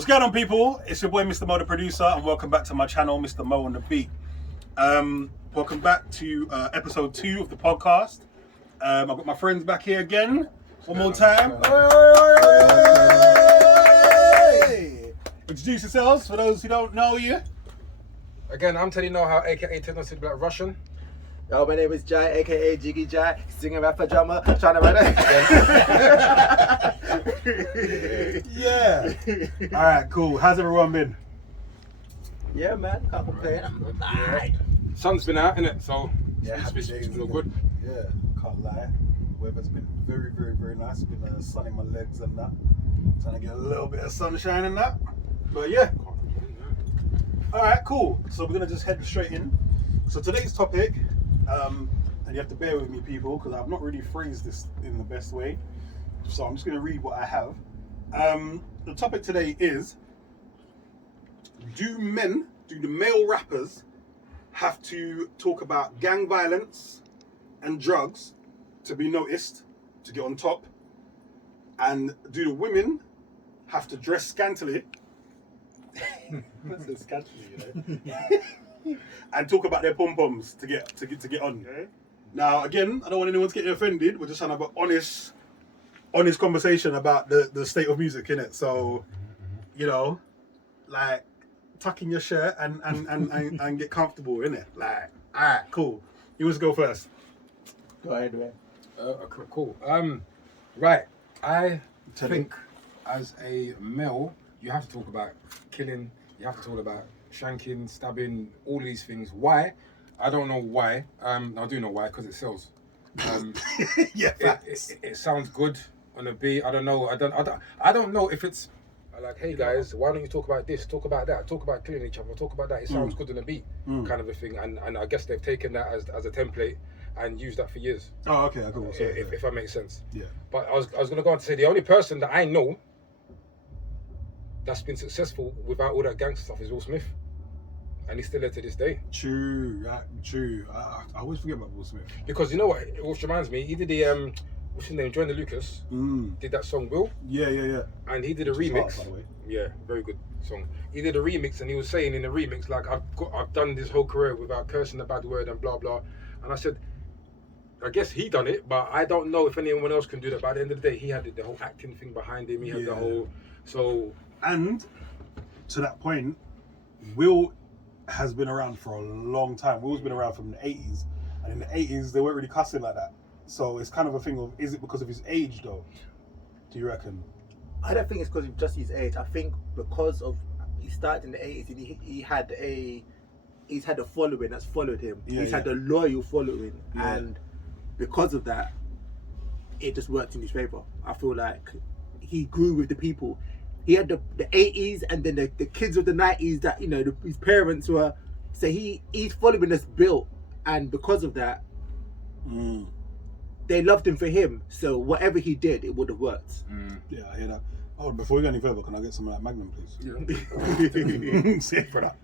What's going on, people? It's your boy Mr. Mo, the producer, and welcome back to my channel, Mr. Mo on the Beat. Welcome back to episode 2 of the podcast. I've got my friends back here again. One more time. Hey! Introduce yourselves for those who don't know you. Again, I'm telling you know how aka TEDNOFSKI Black Russian. Yo, my name is Jai, aka JIGGYJIGH, singing rapper drummer, trying to run it. Yeah. All right, cool. How's everyone been? Yeah, man, can't complain. Yeah. Sun's been out, innit? So Happy it's days, been all innit? good. Yeah, can't lie. Weather's been very, very, very nice. Been sun in my legs and that. Trying to get a little bit of sunshine and that. But yeah. All right, cool. So we're gonna just head straight in. So today's topic, and you have to bear with me, people, because I've not really phrased this in the best way. So I'm just gonna read what I have. The topic today is: do the male rappers have to talk about gang violence and drugs to be noticed, to get on top? And do the women have to dress scantily? That's scantily, you know. And talk about their pom-poms to get on. Okay. Now, again, I don't want anyone to get offended. We're just trying to have an honest conversation about the state of music, innit? So, you know, like, tuck in your shirt and get comfortable, innit? Like, all right, cool. You want to go first? Go ahead, man. Okay, cool. Right. I Tell think as a male, you have to talk about killing. You have to talk about shanking, stabbing, all these things. Why? I don't know why. I do know why, because it sells. Yeah, It sounds good on a beat. I don't know. I don't know if it's like, hey guys, why don't you talk about this? Talk about that. Talk about killing each other. Talk about that. It sounds good on a beat, kind of a thing. And I guess they've taken that as a template and used that for years. Oh, okay, cool. So, If that makes sense. yeah. But I was gonna go on to say the only person that I know that's been successful without all that gangster stuff is Will Smith, and he's still there to this day. True, right, true. I always forget about Will Smith. Because you know what? Which reminds me, he did the what's his name? Joyner Lucas did that song Will, Yeah. and he did a Which is remix. hard, by the way. Yeah, very good song. He did a remix, and he was saying in the remix like, I've done this whole career without cursing a bad word and blah blah. And I said, I guess he done it, but I don't know if anyone else can do that. By the end of the day, he had the whole acting thing behind him. He had the whole And to that point, Will has been around for a long time. Will's been around from the 80s, and in the 80s they weren't really cussing like that. So it's kind of a thing of, is it because of his age though? Do you reckon? I don't think it's because of just his age. I think because of he started in the 80s and he's had a following that's followed him. He's had a loyal following, and because of that, it just worked in his favor. I feel like he grew with the people. He had the 80s and then the kids of the 90s that, you know, his parents were. So he's following us built, and because of that, they loved him for him. So whatever he did, it would have worked. Yeah, I hear that. Oh, before we go any further, can I get some of that Magnum, please? Yeah. Save for that.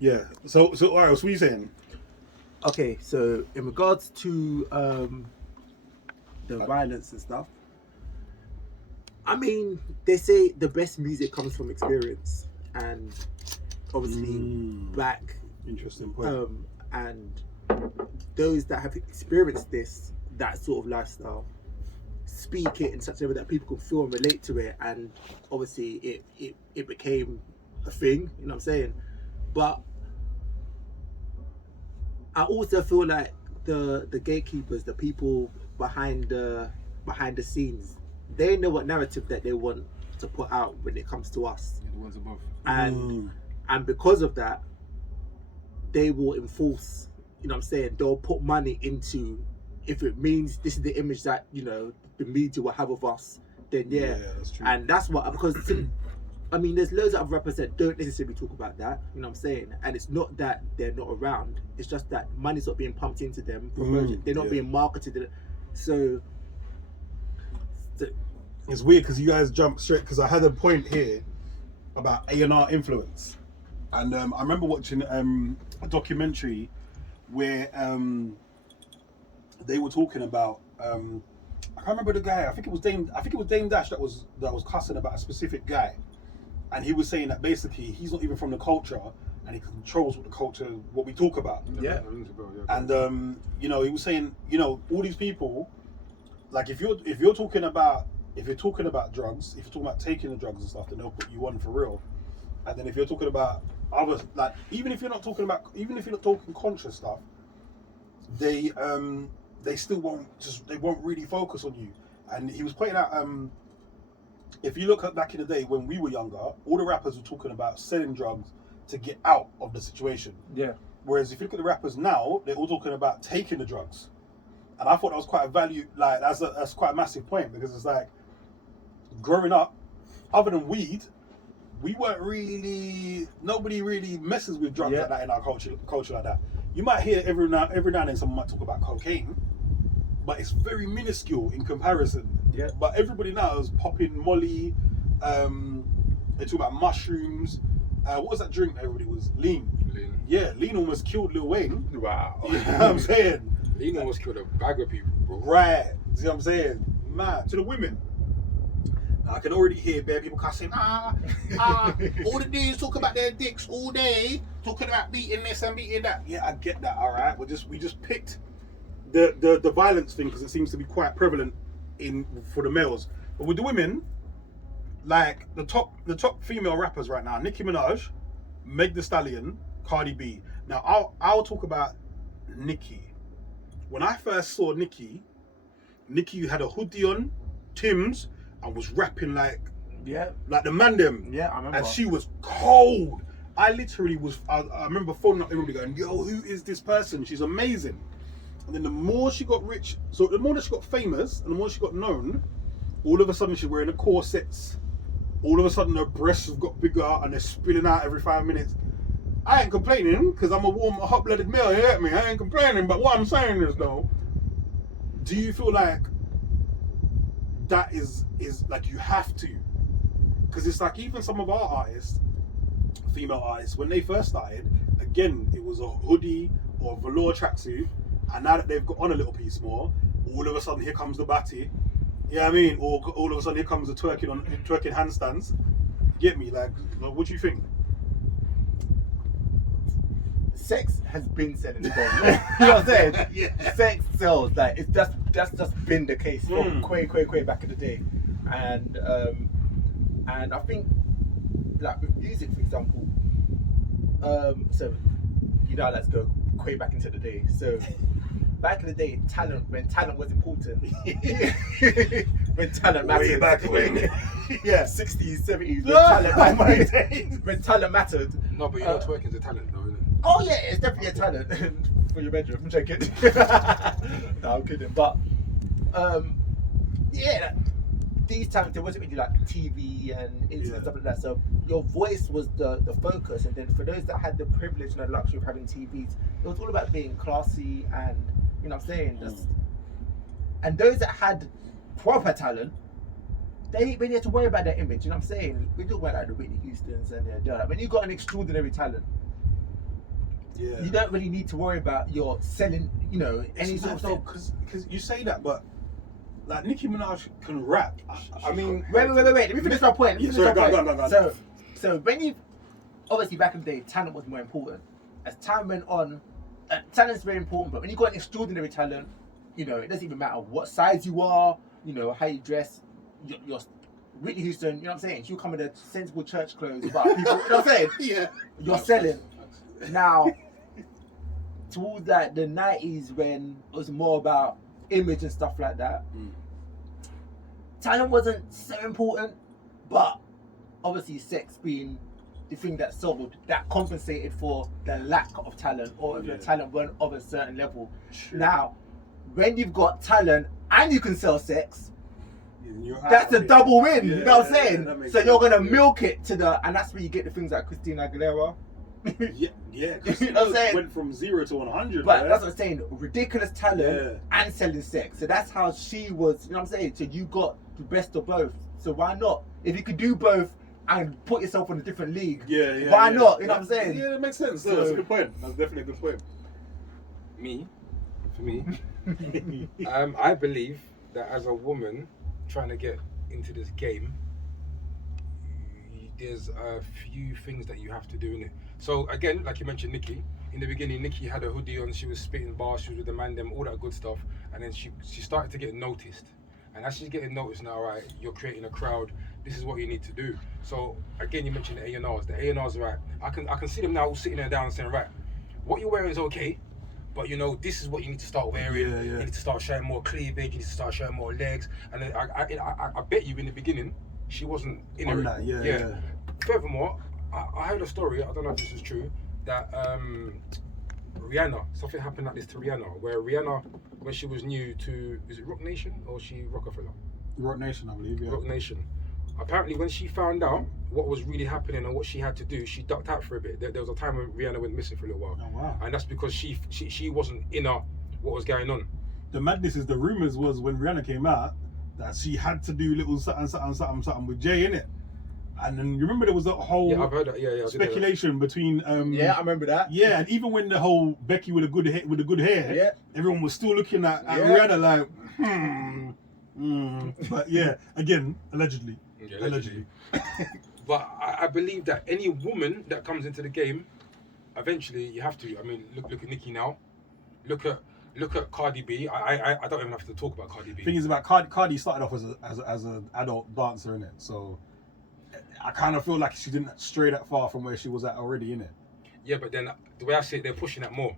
Yeah. So all right. So what are you saying? Okay, so in regards to the violence and stuff, I mean, they say the best music comes from experience, and obviously back Interesting point. and those that have experienced that sort of lifestyle speak it in such a way that people can feel and relate to it, and obviously it became a thing, you know what I'm saying? But I also feel like the gatekeepers, the people behind the scenes, they know what narrative that they want to put out when it comes to us. The ones above. And because of that, they will enforce, you know what I'm saying, they'll put money into, if it means this is the image that, you know, the media will have of us, then yeah that's true. And that's what, because I mean, there's loads of rappers that don't necessarily talk about that, you know what I'm saying? And it's not that they're not around, it's just that money's not being pumped into them, promotion, they're not being marketed. So it's weird because you guys jump straight, because I had a point here about A&R influence, and I remember watching a documentary where they were talking about I can't remember the guy. I think it was Dame Dash that was cussing about a specific guy, and he was saying that basically he's not even from the culture, and he controls what the culture, what we talk about. Yeah. And you know, he was saying, you know, all these people, like if you're talking about drugs, if you're talking about taking the drugs and stuff, then they'll put you on for real. And then if you're talking about other, like even if you're not talking conscious stuff, they still won't really focus on you. And he was pointing out, if you look at back in the day when we were younger, all the rappers were talking about selling drugs to get out of the situation. Yeah. Whereas if you look at the rappers now, they're all talking about taking the drugs. And I thought that was quite a value, like that's quite a massive point, because it's like, growing up, other than weed, nobody really messes with drugs like that in our culture like that. You might hear every now and then someone might talk about cocaine, but it's very minuscule in comparison. Yeah. But everybody now is popping Molly, they talk about mushrooms. What was that drink that everybody was? Lean. Yeah, Lean almost killed Lil Wayne. Wow. You know what I'm saying? Lean almost killed a bag of people, bro. Right. See what I'm saying? Man, to the women. I can already hear bare people cussing, all the dudes talk about their dicks all day, talking about beating this and beating that. Yeah, I get that, all right. We just picked the violence thing because it seems to be quite prevalent for the males. But with the women, like the top female rappers right now, Nicki Minaj, Meg Thee Stallion, Cardi B. Now I'll talk about Nicki. When I first saw Nicki had a hoodie on, Tim's, and was rapping like the man them. Yeah, I remember. And she was cold. I literally was. I remember phoning up everybody going, "Yo, who is this person? She's amazing." And then the more she got rich, so the more that she got famous, and the more she got known, all of a sudden she's wearing the corsets. All of a sudden her breasts have got bigger and they're spilling out every 5 minutes. I ain't complaining because I'm a warm, hot-blooded male. You get me? I ain't complaining. But what I'm saying is though, do you feel like that is like you have to? Because it's like even some of our artists, female artists, when they first started, again, it was a hoodie or a velour tracksuit, and now that they've got on a little piece more, all of a sudden here comes the batty. You know what I mean? Or all of a sudden here comes the twerking handstands. You get me? Like, what do you think? Sex has been selling the bomb. You know what I'm saying? Yeah. Sex sells. Like that's just been the case from way back in the day, and I think like with music, for example, so you know, let's go way back into the day. So back in the day, when talent was important, when talent mattered, way back when, yeah, 60s, 70s, when talent mattered. No, but you know, twerking's a talent, though, isn't it? Oh yeah, it's definitely a talent for your bedroom. I'm joking. No, I'm kidding. But yeah, these times there wasn't really like TV and internet stuff like that. So your voice was the focus, and then for those that had the privilege and the luxury of having TVs, it was all about being classy and, you know what I'm saying. And those that had proper talent, they didn't really have to worry about their image. You know what I'm saying? We talk about like the Whitney Houstons and when you got an extraordinary talent. Yeah. You don't really need to worry about your selling, you know, any sort of thing. Because you say that, but like Nicki Minaj can rap. I mean, wait. Let me finish my point. Sorry, go on. So when you, obviously back in the day, talent was more important. As time went on, talent's very important. But when you got an extraordinary talent, you know, it doesn't even matter what size you are, you know, how you dress. You're Whitney Houston, you know what I'm saying? She'll come in a sensible church clothes, but people, you know what I'm saying? Yeah. You're selling. Now, towards like the 90s when it was more about image and stuff like that, talent wasn't so important, but obviously sex being the thing that sold, that compensated for the lack of talent, or if the talent weren't of a certain level. True. Now, when you've got talent and you can sell sex, that's a double win, you know what I'm saying? So you're gonna milk it to and that's where you get the things like Christina Aguilera. yeah, you know what I'm saying? Went from 0 to 100. But right? that's what I'm saying. Ridiculous talent and selling sex. So that's how she was. You know what I'm saying? So you got the best of both. So why not? If you could do both and put yourself in a different league, why not? You know what I'm saying? Yeah, that makes sense. So, that's a good point. That's definitely a good point. For me, I believe that as a woman trying to get into this game, there's a few things that you have to do in it. So again, like you mentioned, Nikki. In the beginning, Nikki had a hoodie on. She was spitting bars. She was with the man, them, all that good stuff. And then she started to get noticed. And as she's getting noticed now, right, you're creating a crowd. This is what you need to do. So again, you mentioned the A&Rs. The A&Rs, right? I can see them now all sitting there down and saying, right, what you're wearing is okay, but you know this is what you need to start wearing. Yeah. You need to start showing more cleavage. You need to start showing more legs. And then I bet you in the beginning she wasn't in On it. that, yeah. Furthermore, I heard a story. I don't know if this is true. That Rihanna, something happened like this to Rihanna, where Rihanna, when she was new to, is it Rock Nation or she Rockefeller? Rock Nation, I believe. Yeah. Rock Nation. Apparently, when she found out what was really happening and what she had to do, she ducked out for a bit. There was a time when Rihanna went missing for a little while. Oh wow. And that's because she wasn't in what was going on. The madness is the rumors was when Rihanna came out that she had to do little something with Jay in it. And then you remember there was that whole Yeah, I've heard that. Yeah, speculation between Yeah, I remember that. yeah, and even when the whole Becky with the good hair, Yeah. everyone was still looking at Yeah. Rihanna like But yeah, again, allegedly. Yeah, allegedly. But I believe that any woman that comes into the game, eventually you have to. I mean, look at Nicki now. Look at Cardi B. I don't even have to talk about Cardi B. Thing is about Cardi started off as an adult dancer in it, so I kind of feel like she didn't stray that far from where she was at already in it. Yeah, but then the way I see it, they're pushing that more.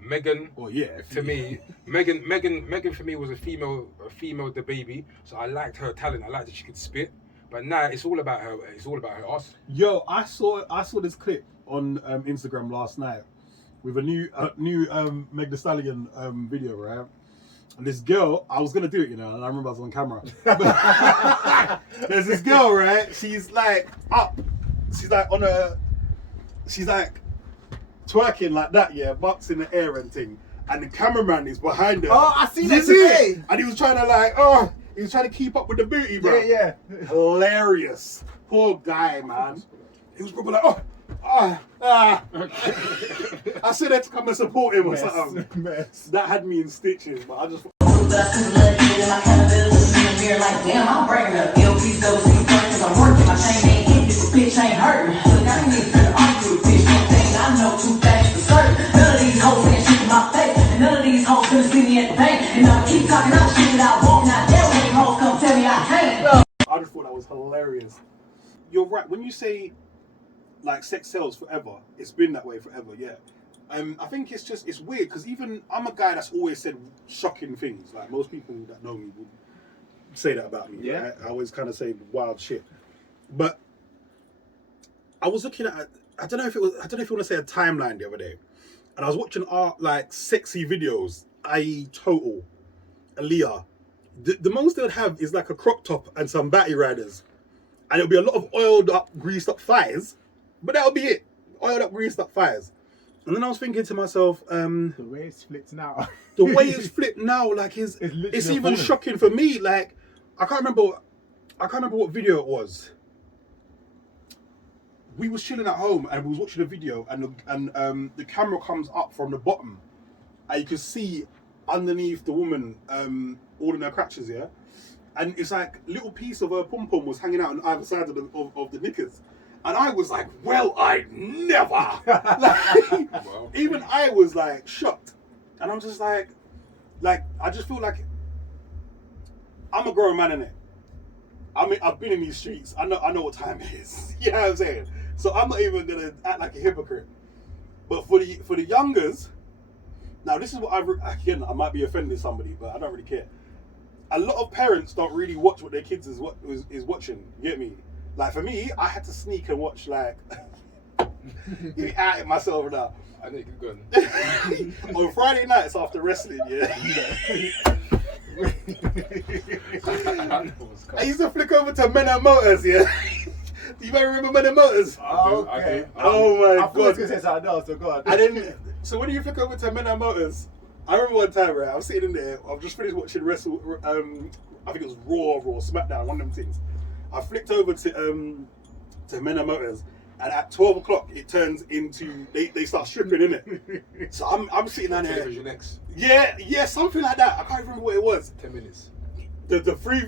Megan, Well, yeah, to me, Megan for me was a female the baby. So I liked her talent. I liked that she could spit. But now it's all about her. It's all about her ass. Yo, I saw this clip on Instagram last night with a new Meg Thee Stallion video, right? And this girl, I was gonna do it, you know, and I remember I was on camera. There's this girl, right? She's like up. She's like twerking like that, yeah, butts in the air and thing. And the cameraman is behind her. Oh, I seen that You see it? today. And he was trying to keep up with the booty, bro. Yeah. Hilarious. Poor guy, man. He was probably like, I said that to come and support him or something. Mess. That had me in stitches, but I just. Like, damn, I'm breaking up. EP12 cause I'm working. My chain ain't hit, this bitch ain't hurting. Look, I ain't even finna argue with bitch. One thing I know, two facts for certain. None of these hoes saying shit in my face. And none of these hoes finna see me at the bank. And I'll keep talking out shit that I won't. Now, dare when hoes come tell me I can't. I just thought that was hilarious. You're right. When you say, like, sex sells forever, it's been that way forever, yeah. I think it's weird because even I'm a guy that's always said shocking things. Like, most people that know me would say that about me. Yeah. Right? I always kind of say wild shit. But I was looking at, I don't know if you want to say a timeline the other day, and I was watching like sexy videos, i.e. Total, Aaliyah. The most they would have is like a crop top and some batty riders, and it'll be a lot of oiled up, greased up thighs, but that'll be it. Oiled up, greased up thighs. And then I was thinking to myself, The way it's flipped now. the way it's flipped now, like it's even appalling. shocking for me. Like I can't remember what video it was. We was chilling at home and we was watching a video, and the camera comes up from the bottom, and you can see underneath the woman all in her crotches, yeah, and it's like a little piece of her pom pom was hanging out on either side of the knickers. And I was like, well, I never. Like, Wow. even I was like shocked. And I'm just like, I just feel like I'm a grown man in it. I mean, I've been in these streets. I know what time it is. You know what I'm saying? So I'm not even gonna act like a hypocrite. But for the youngers, now this is what I might be offending somebody, but I don't really care. A lot of parents don't really watch what their kids is watching. You get me? Like for me, I had to sneak and watch like get out of myself now. I think you're good. On Friday nights after wrestling, yeah. I used to flick over to Men and Motors, yeah. Do you remember Men and Motors? Oh, I okay. do. Oh my I thought you god. was gonna say something else, so go on. And then, so when you flick over to Men and Motors, I remember one time, right, I was sitting in there, I've just finished watching I think it was Raw or SmackDown, one of them things. I flicked over to Men and Motors, and at 12 o'clock it turns into they start stripping in it. So I'm sitting down there. Television X. Yeah, something like that. I can't remember what it was. 10 minutes. the free,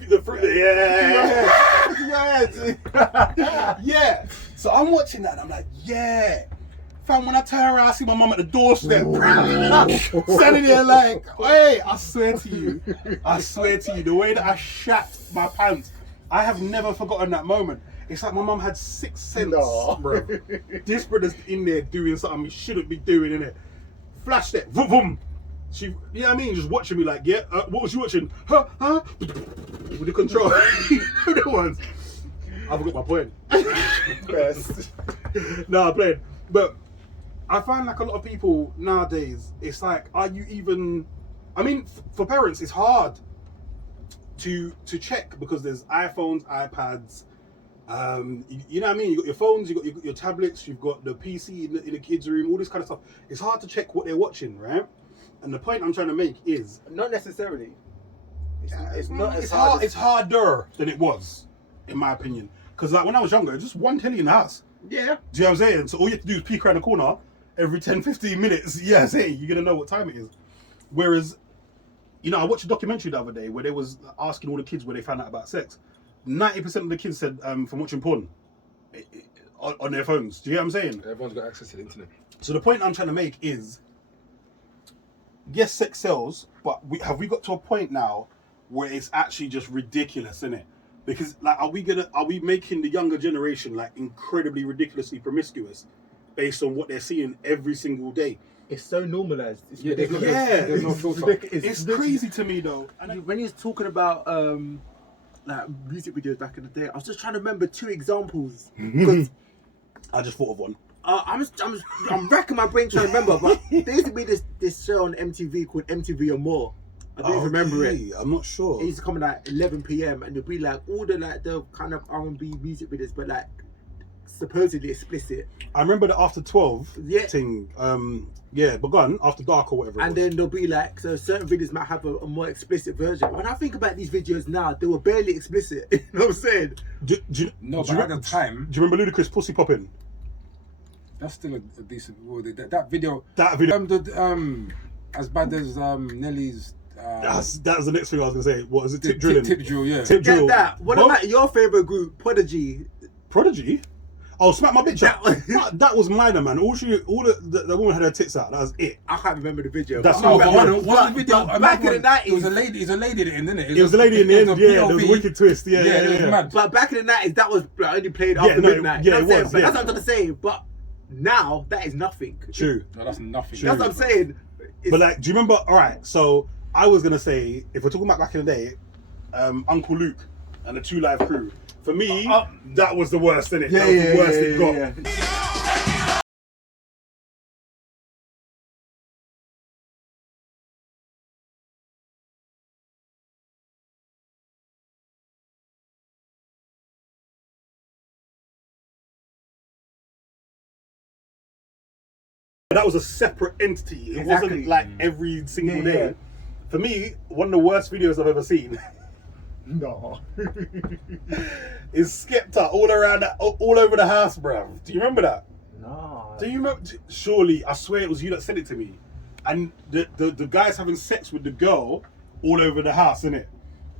yeah. So I'm watching that and I'm like, yeah. Fam, when I turn around, I see my mum at the doorstep, standing there like, hey, I swear to you, the way that I shat my pants, I have never forgotten that moment. It's like my mum had 6 sense, bro. This brother's in there doing something he shouldn't be doing, innit? Flash that, boom, boom. She, you know what I mean? Just watching me like, yeah, what was you watching? Huh? With the control. The ones. I forgot my point. No, I'm playing. But I find like a lot of people nowadays, it's like, are you even, I mean, for parents, it's hard to check because there's iPhones, iPads, you know what I mean? You got your phones, you got your tablets, you've got the PC in the kids' room, all this kind of stuff. It's hard to check what they're watching, right? And the point I'm trying to make is not necessarily. It's not as it's hard. hard. It's harder than it was, in my opinion. Because like when I was younger, just one telly in the house. Yeah. Do you know what I'm saying? So all you have to do is peek around the corner every 10-15 minutes. Yeah, say you're gonna know what time it is. Whereas, you know, I watched a documentary the other day where they was asking all the kids where they found out about sex. 90% of the kids said from watching porn on their phones. Do you get what I'm saying? Everyone's got access to the internet. So the point I'm trying to make is, yes, sex sells, but have we got to a point now where it's actually just ridiculous, isn't it? Because like, are we making the younger generation like incredibly ridiculously promiscuous based on what they're seeing every single day? It's so normalized. It's Yeah, ridiculous. there's no filter. It's crazy to me though. And When he was talking about like music videos back in the day, I was just trying to remember 2 examples because I just thought of one. I'm racking my brain trying to remember. But there used to be this show on MTV called MTV or More. I don't even remember it. I'm not sure. It used to come at like 11 p.m. and it'd be like all the kind of R&B music videos, but like supposedly explicit. I remember the after 12 Yeah. thing. Yeah, but gone after dark or whatever. And then there'll be like, so certain videos might have a more explicit version. When I think about these videos now, they were barely explicit. You know what I'm saying? No, but at the time, do you remember Ludacris pussy popping? that's still a decent. Well, that video. That video. As bad as Nelly's. That's the next thing I was gonna say. What is it? Tip drilling. Tip drill, yeah. Tip drill. Get that. What about your favorite group, Prodigy? Prodigy? Oh, smack my bitch That up. That was minor, man. All the woman had her tits out. That was it. I can't remember the video. That's but not I one. remember- One video. but back in the 90s. It was a lady. It was a lady at the end, didn't it? It was the lady in the end. was a Yeah, there was a POV. wicked twist. Yeah, it was mad. But back in the 90s, that was like, only played after no, midnight. yeah, You know it what I'm was, saying? But yeah. that's what I'm trying to say. But now, that is nothing. True. No, that's nothing. That's what I'm saying. But like, do you remember? All right, so I was gonna say, if we're talking about back in the day, Uncle Luke and the 2 Live Crew. For me, that was the worst, innit? That was the worst it got. That was a separate entity. It Exactly. wasn't like every single Yeah, day. yeah. For me, one of the worst videos I've ever seen No. is Skepta all over the house, bruv. Do you remember that? No. Do you remember? Surely, I swear it was you that sent it to me. And the guy's having sex with the girl all over the house, innit?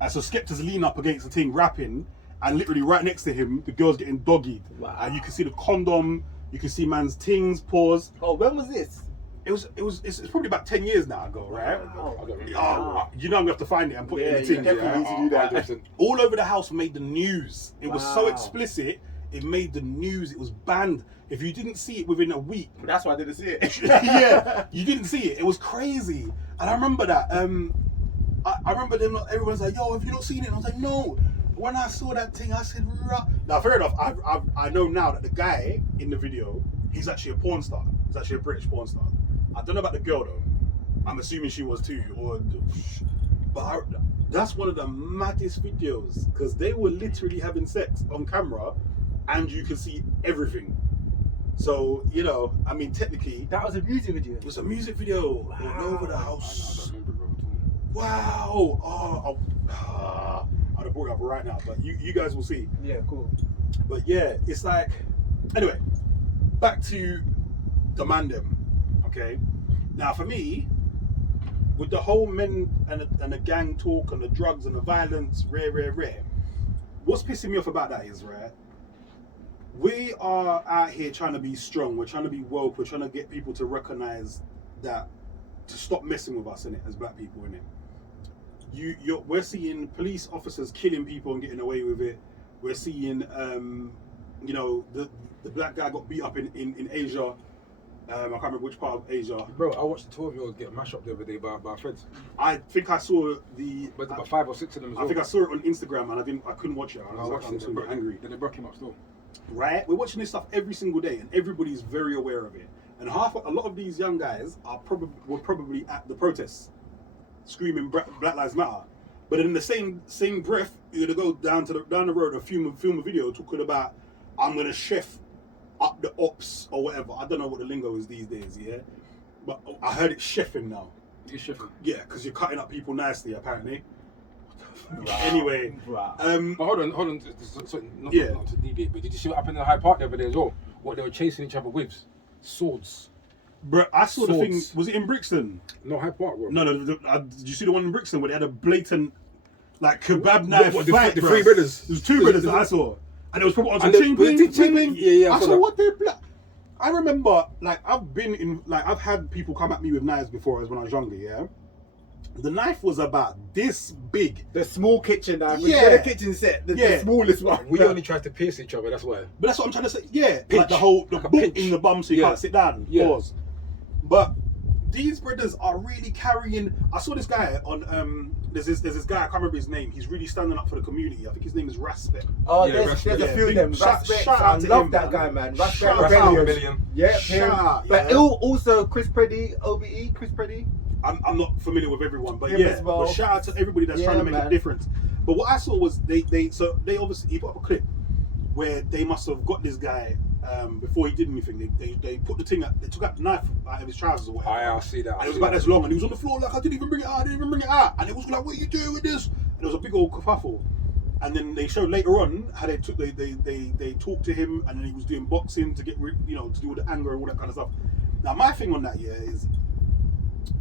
And so Skepta's leaning up against the thing, rapping, and literally right next to him, the girl's getting doggied. Wow. And you can see the condom, you can see man's tings, paws. Oh, when was this? It's probably about 10 years now ago, right? Wow. I don't really Oh, you know I'm gonna have to find it and put it in the you thing. definitely need to do that. 100%. All over the house made the news. It was so Wow. explicit, it made the news. It was banned. If you didn't see it within a week, That's why I didn't see it. yeah, you didn't see it. It was crazy. And I remember that. I remember them. Everyone's like, "Yo, have you not seen it?" And I was like, "No." When I saw that thing, I said, "Rah." Now, fair enough. I know now that the guy in the video, he's actually a porn star. He's actually a British porn star. I don't know about the girl though. I'm assuming she was too. But that's one of the maddest videos because they were literally having sex on camera, and you could see everything. So, you know, I mean, technically, That was a music video. it was a music video all over the I house. don't remember, bro, at all. Wow. I'd have brought it up right now, but you guys will see. Yeah, cool. But yeah, it's like, anyway, back to the man them, okay? Now, for me, with the whole men and the gang talk and the drugs and the violence, rare. What's pissing me off about that is, right, we are out here trying to be strong. We're trying to be woke. We're trying to get people to recognize that, to stop messing with us, innit, as black people, innit. We're seeing police officers killing people and getting away with it. We're seeing, you know, the black guy got beat up in Asia. I can't remember which part of Asia. Bro, I watched the 12-year-olds get mashed up the other day by feds. I think I saw But about 5 or 6 of them as well. I think I saw it on Instagram and I couldn't watch it. I was watched it. super angry. Then they broke him up still. Right? We're watching this stuff every single day, and everybody's very aware of it. And a lot of these young guys were probably at the protests, screaming Black Lives Matter. But in the same breath, you're gonna go down the road and film a video talking about, I'm gonna chef up the ops or whatever. I don't know what the lingo is these days, yeah. But I heard it's chefing now. You're chefing. Yeah, because you're cutting up people nicely, apparently. Anyway, but hold on. Not to deviate, but did you see what happened in the Hyde Park the other day as well? What they were chasing each other with? Swords. Bro, I saw the thing. Swords. Was it in Brixton? No, Hyde Park, bro. No. Did you see the one in Brixton where they had a blatant, like, kebab knife fight? The three brothers. There was two brothers that I saw, and it was probably on some chain bling. Yeah. I saw what they. I remember, like, I've had people come at me with knives before, as when I was younger. Yeah. The knife was about this big. The small kitchen knife. Yeah. The kitchen set. The smallest one. We only tried to pierce each other, that's why. But that's what I'm trying to say. Yeah. Pinch. Like the Like a boot pinch. in the bum so you can't sit down. Yeah. Pause. But these brothers are really carrying. I saw this guy on there's this guy, I can't remember his name. He's really standing up for the community. I think his name is Raspet. Oh, Yeah, there's Raspet, a few of them. Shout Raspet, out I to love him, that man. guy, man. Shout Raspet out Rebellion. Rebellion. Yeah, Shout him. out, But yeah. also Chris Preddy, OBE, Chris Preddy. I'm not familiar with everyone, but Him yeah. as well. But shout out to everybody that's Yeah, trying to make man. a difference. But what I saw was they obviously, he put up a clip where they must have got this guy before he did anything. They put the thing out, they took out the knife out of his trousers or whatever. I see that. And it was about this long, and he was on the floor like, I didn't even bring it out. And it was like, what are you doing with this? And it was a big old kerfuffle. And then they showed later on how they talked to him, and then he was doing boxing to get to do with the anger and all that kind of stuff. Now my thing on that is,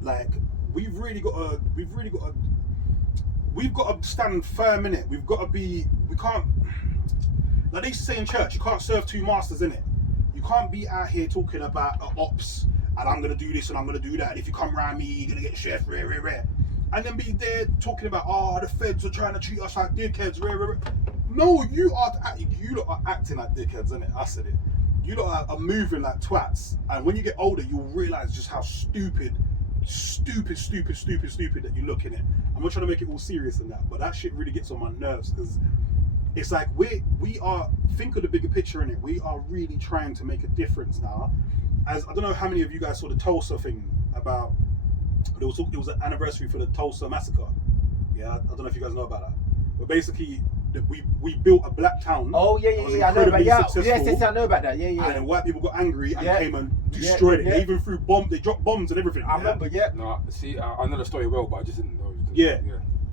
like, we've got to stand firm in it. We can't, like they used to say in church, you can't serve two masters, in it. You can't be out here talking about ops and I'm gonna do this and I'm gonna do that. And if you come around me, you're gonna get chef, rare. And then be there talking about, the feds are trying to treat us like dickheads, rare. No, you lot are acting like dickheads, innit? I said it. You lot are moving like twats. And when you get older, you'll realize just how stupid that you look in it. I'm not trying to make it all serious in that, but that shit really gets on my nerves, because it's like we are, think of the bigger picture in it. We are really trying to make a difference now. As I don't know how many of you guys saw the Tulsa thing about, it was an anniversary for the Tulsa massacre. Yeah, I don't know if you guys know about that. But basically, we built a black town. Oh yeah, that was I know about incredibly Yes, successful. I know about that. Yeah. And then white people got angry and Yeah. came and destroyed it. Yeah. They even threw bombs. They dropped bombs and everything. I remember. Yeah. No, see, I know the story well, but I just didn't know. Yeah.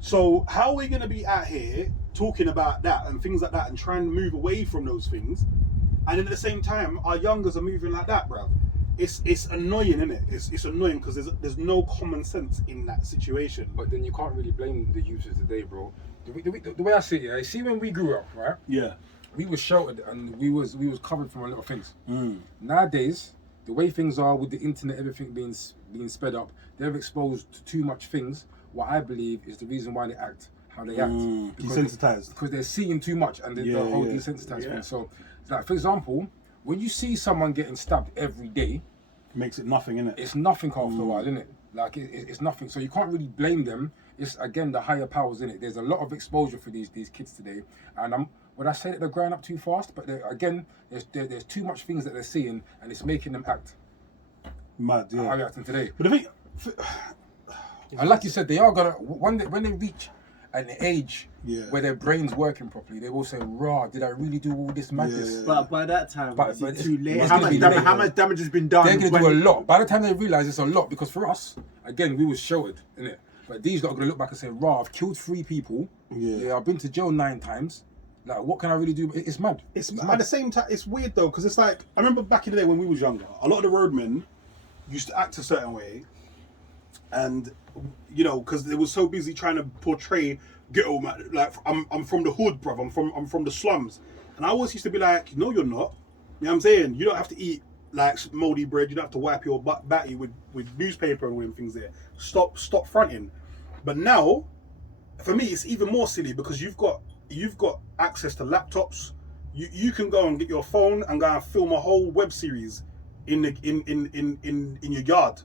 So how are we going to be out here talking about that and things like that and trying to move away from those things, and then at the same time our youngers are moving like that, bruv? It's annoying, isn't it? It's annoying because there's no common sense in that situation. But then you can't really blame the youth of today, bro. The way I see it, see, when we grew up, right? Yeah. We was sheltered and we was covered from a lot of things. Nowadays, the way things are with the internet, everything being sped up, they're exposed to too much things. What I believe is the reason why they act how they act. Desensitized. Because they're seeing too much, and the whole desensitized thing. So, like, for example, when you see someone getting stabbed every day, Makes it nothing, innit? it's nothing after a while, isn't it? Like, it's nothing. So you can't really blame them. It's, again, the higher powers, in it. There's a lot of exposure for these kids today, and would I say that they're growing up too fast? But again, there's too much things that they're seeing, and it's making them act. Mad, yeah. How they're acting today. But I think, And like you said, they are gonna when they reach an age Yeah. where their brain's working properly, they will say, "Raw, did I really do all this madness?" Yeah. But by that time, But it's it's- too late. it's How gonna much be damage? late. How much damage has been done? They're gonna when- do a lot. By the time they realise it's a lot, because for us, again, we was sheltered, innit? But these lot are gonna look back and say, "Raw, I've killed 3 people. Yeah. I've been to jail 9 times. Like, what can I really do?" It's mad. It's at the same time, it's weird though, because it's like, I remember back in the day when we was younger, a lot of the roadmen used to act a certain way, and you know, because they were so busy trying to portray ghetto man, like I'm from the hood, bruv. I'm from the slums, and I always used to be like, no, you're not. You know what I'm saying? You don't have to eat like moldy bread. You don't have to wipe your batty with newspaper and all them things there. Stop fronting. But now, for me, it's even more silly because you've got access to laptops. You can go and get your phone and go and film a whole web series in your yard.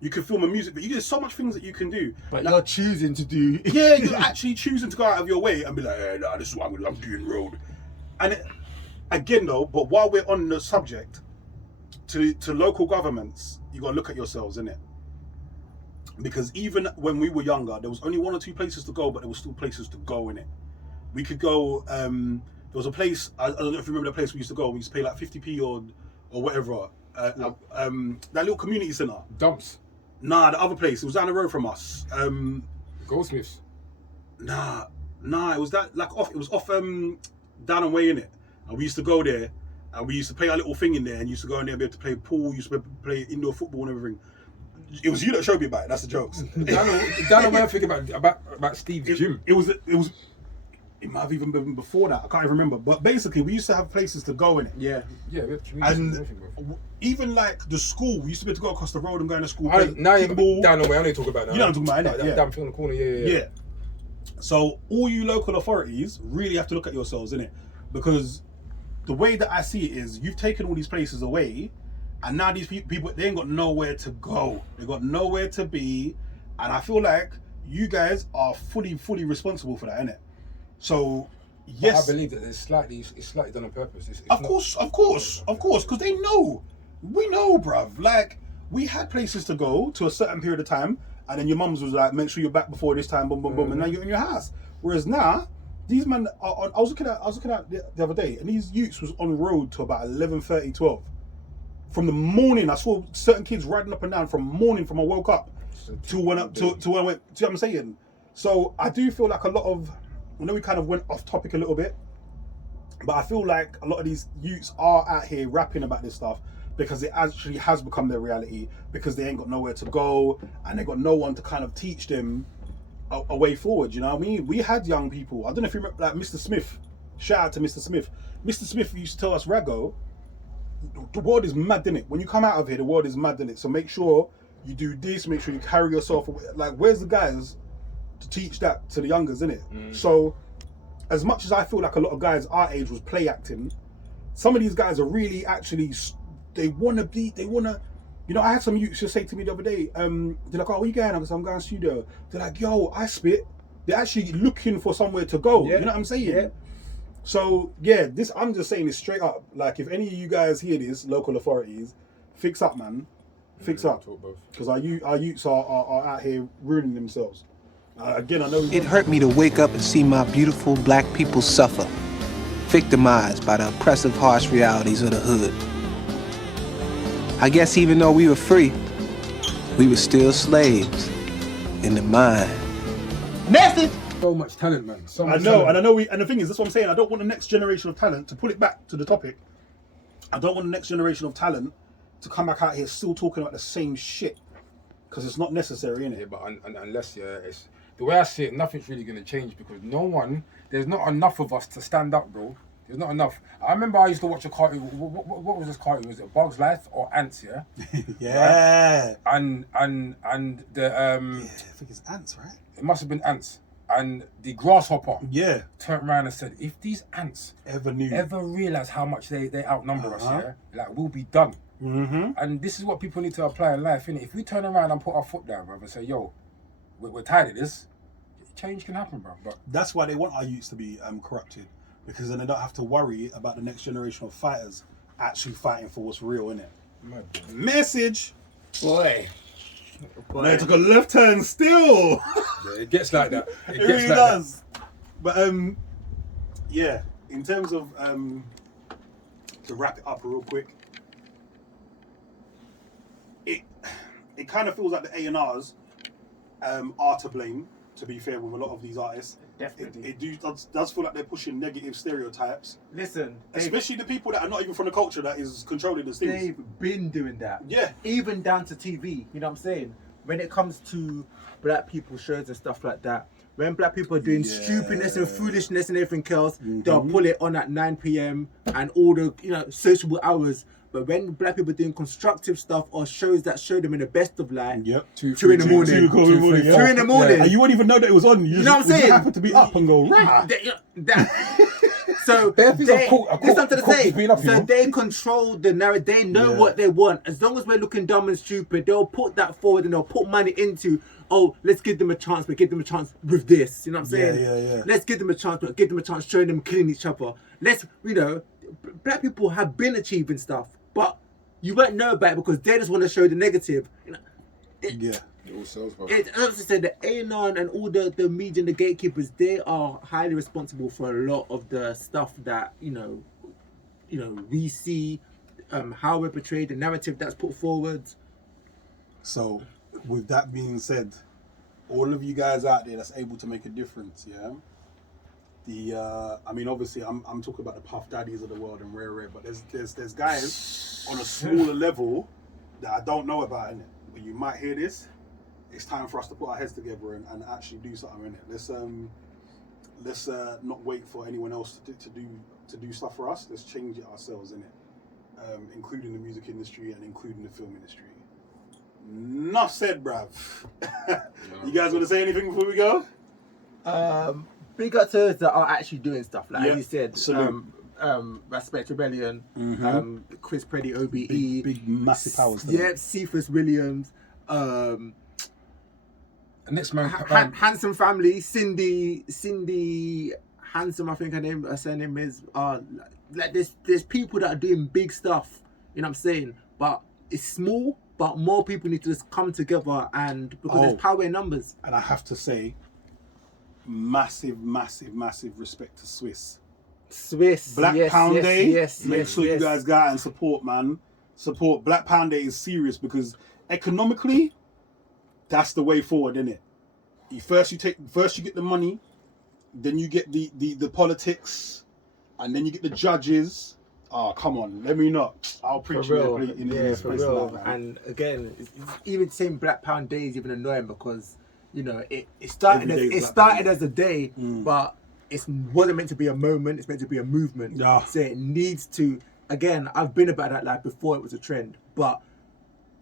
You can film a music video. There's so much things that you can do. But you're choosing to do. Yeah, you're actually choosing to go out of your way and be like, hey, nah, this is what I'm doing road. And again, though, but while we're on the subject, to local governments, you got to look at yourselves, innit? Because even when we were younger, there was only 1 or 2 places to go, but there were still places to go, innit? We could go. There was a place. I don't know if you remember the place we used to go. We used to pay like 50p or whatever. That little community centre. Dumps. Nah, the other place. It was down the road from us. Goldsmiths. Nah. It was that like off. It was off down and way in it. And we used to go there, and we used to play our little thing in there, and used to go in there and be able to play pool. Used to play indoor football and everything. It was you that showed me about it. That's the jokes. Down when I think about Steve's gym. It was. It might have even been before that. I can't even remember. But basically, we used to have places to go in it. Yeah. Yeah, we have And even like the school, we used to be able to go across the road and go into school. now you're down the way. I know you're talking about now. You know what I'm talking about, innit? That Yeah. damn thing on the corner. Yeah. So all you local authorities really have to look at yourselves, innit? Because the way that I see it is, you've taken all these places away, and now these people, they ain't got nowhere to go. They got nowhere to be, and I feel like you guys are fully responsible for that, innit? So yes, But I believe that it's slightly done on purpose. of course, because they know. We know, bruv. Like, we had places to go to a certain period of time, and then your mums was like, make sure you're back before this time, boom, boom, boom, and now you're in your house. Whereas now, these men are I was looking at the other day, and these youths was on road to about 11:30, 12. From the morning, I saw certain kids riding up and down from morning, from I woke up to when I went. Do you know what I'm saying? So I do feel like a lot of, I know we kind of went off topic a little bit, but I feel like a lot of these youths are out here rapping about this stuff because it actually has become their reality, because they ain't got nowhere to go and they got no one to kind of teach them a way forward. You know what I mean? We had young people. I don't know if you remember, like Mr. Smith. Shout out to Mr. Smith. Mr. Smith used to tell us, Rago, the world is mad, innit? When you come out of here, the world is mad, innit? So make sure you do this, make sure you carry yourself. Like, where's the guys to teach that to the youngers, innit? So as much as I feel like a lot of guys our age was play acting, some of these guys are really actually, they wanna, you know, I had some youths just say to me the other day, they're like, oh, where you going? I said, I'm going to studio. They're like, yo, I spit. They're actually looking for somewhere to go. Yeah. You know what I'm saying? Yeah. So yeah, I'm just saying this straight up. Like, if any of you guys hear this, local authorities, fix up, man. Fix up. Because our youths are out here ruining themselves. Again, I know It hurt me to wake up and see my beautiful black people suffer, victimized by the oppressive, harsh realities of the hood. I guess even though we were free, we were still slaves in the mind. Message. So much talent, man. So I much know, talent. and the thing is, that's what I'm saying. I don't want the next generation of talent, to pull it back to the topic, I don't want the next generation of talent to come back out here still talking about the same shit, because it's not necessary, innit? Yeah, but unless it's the way I see it, nothing's really going to change, because there's not enough of us to stand up, bro. There's not enough. I remember I used to watch a cartoon. What was this cartoon? Was it Bug's Life or Ants? Yeah. Yeah. Right? And the Yeah, I think it's ants, right? it must have been ants. And the grasshopper Yeah. turned around and said, "If these ants Ever knew. ever realize how much they outnumber us, yeah, like we'll be done." Mm-hmm. And this is what people need to apply in life, innit? If we turn around and put our foot down, bro, and say, "Yo, we're tired of this," change can happen, bro. But That's why they want our youths to be corrupted, because then they don't have to worry about the next generation of fighters actually fighting for what's real, innit? Message. Boy. No, it took a left turn still. yeah, it gets like that. It It gets really like does. But yeah, in terms of to wrap it up real quick, it kind of feels like the A&Rs are to blame, to be fair, with a lot of these artists. Definitely. It does feel like they're pushing negative stereotypes, Listen, especially the people that are not even from the culture that is controlling the things. they've been doing that. Yeah. Even down to TV, you know what I'm saying? when it comes to black people shows and stuff like that, when black people are doing stupidness and foolishness and everything else, they'll pull it on at 9 p.m. and all the sociable hours. But when black people are doing constructive stuff or shows that show them in the best of life, 2 in the morning, 2 in the morning, and you wouldn't even know that it was on. You know what I'm saying? You happen to be up and go rah. So they control the narrative. They know what they want. As long as we're looking dumb and stupid, they'll put that forward and they'll put money into. Oh, let's give them a chance, but give them a chance with this. You know what I'm saying? Yeah. Let's give them a chance, but give them a chance showing them killing each other. Black people have been achieving stuff, but you won't know about it because they just want to show the negative. It all sells, bro. As I said, the A&R and all the media and the gatekeepers, they are highly responsible for a lot of the stuff that we see, how we're portrayed, the narrative that's put forward. So, with that being said, all of you guys out there that's able to make a difference, I mean, obviously, I'm talking about the Puff Daddies of the world and rare, but there's guys on a smaller level that I don't know about in it. But you might hear this. It's time for us to put our heads together and actually do something in it. Let's not wait for anyone else to do stuff for us. Let's change it ourselves in it, including the music industry and including the film industry. Enough said, bruv. You guys want to say anything before we go? Big up to those that are actually doing stuff, like you said. Respect Rebellion, Chris Preddy, OBE, big massive powers. Cephas Williams, and next man, Handsome Family, Cindy Handsome, I think her name is. Like there's people that are doing big stuff. You know what I'm saying? But it's small. But more people need to just come together, and because there's power in numbers. And I have to say, massive respect to Swiss. Black Pound Day. Make sure you guys go out and support, man. Support. Black Pound Day is serious because economically, that's the way forward, isn't it? First you get the money, then you get the politics, and then you get the judges. Oh, come on, let me not. I'll preach in this place. Like that, and again, it's even saying Black Pound Day is even annoying because it started as a day, but it wasn't meant to be a moment. It's meant to be a movement. Yeah. So it needs to. Again, I've been about that life before it was a trend, but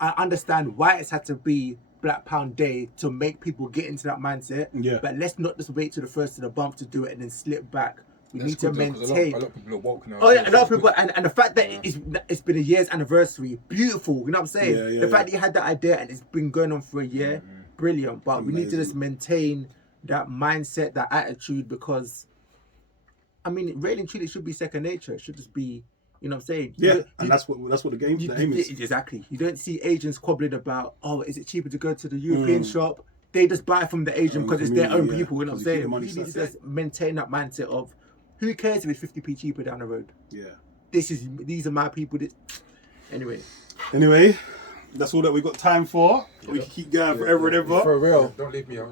I understand why it's had to be Black Pound Day to make people get into that mindset. Yeah. But let's not just wait till the first of the bump to do it and then slip back. We need to maintain. A lot of people are woke now. Oh yeah, a lot of people, and the fact that it's been a year's anniversary, beautiful. You know what I'm saying? The fact that you had that idea and it's been going on for a year, brilliant. But we need to just maintain that mindset, that attitude, because I mean, really and truly, it should be second nature. It should just be, you know what I'm saying? And that's what the game the aim is. Exactly. You don't see Asians squabbling about, oh, is it cheaper to go to the European shop? They just buy from the Asian because it's their own people. You know what I'm saying? We need to just maintain that mindset of, who cares if it's 50p cheaper down the road? Yeah. These are my people. Anyway, that's all that we got time for. We can keep going forever and ever. For real. Don't leave me out.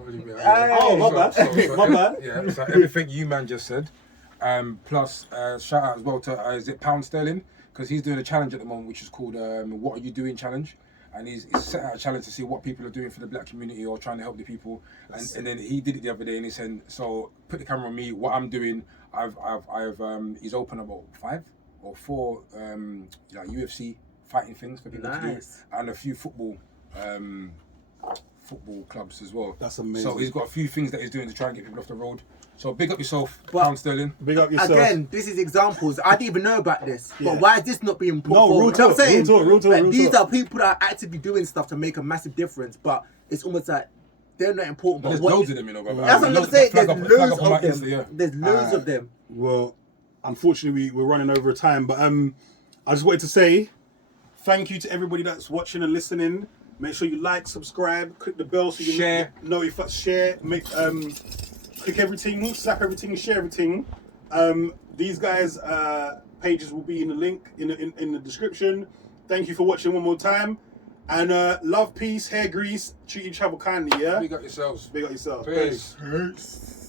Oh, my bad. My bad. Yeah, so everything you man just said. Plus, shout out as well to, is it Pound Sterling? Because he's doing a challenge at the moment, which is called What Are You Doing Challenge. And he's set out a challenge to see what people are doing for the black community or trying to help the people. And then he did it the other day and he said, so put the camera on me, what I'm doing. He's opened about 5 or 4 UFC fighting things for people to do, and a few football clubs as well. That's amazing. So he's got a few things that he's doing to try and get people off the road. So big up yourself, Pound Sterling. Big up yourself. Again, this is examples. I didn't even know about this. Yeah. But why is this not being put No, forward? real You know what I'm saying? real talk. These are people that are actively doing stuff to make a massive difference, but it's almost like they're not important. But there's loads of them, you know, brother. That's what I'm saying. There's loads of them. Insta, There's loads of them. Well, unfortunately, we're running over time, but I just wanted to say thank you to everybody that's watching and listening. Make sure you like, subscribe, click the bell so you share. Share, make click everything, slap everything, share everything. These guys' pages will be in the link in the description. Thank you for watching one more time. And love, peace, hair grease, treat each other kindly, yeah? Big up yourselves. Big up yourselves. Peace. Peace.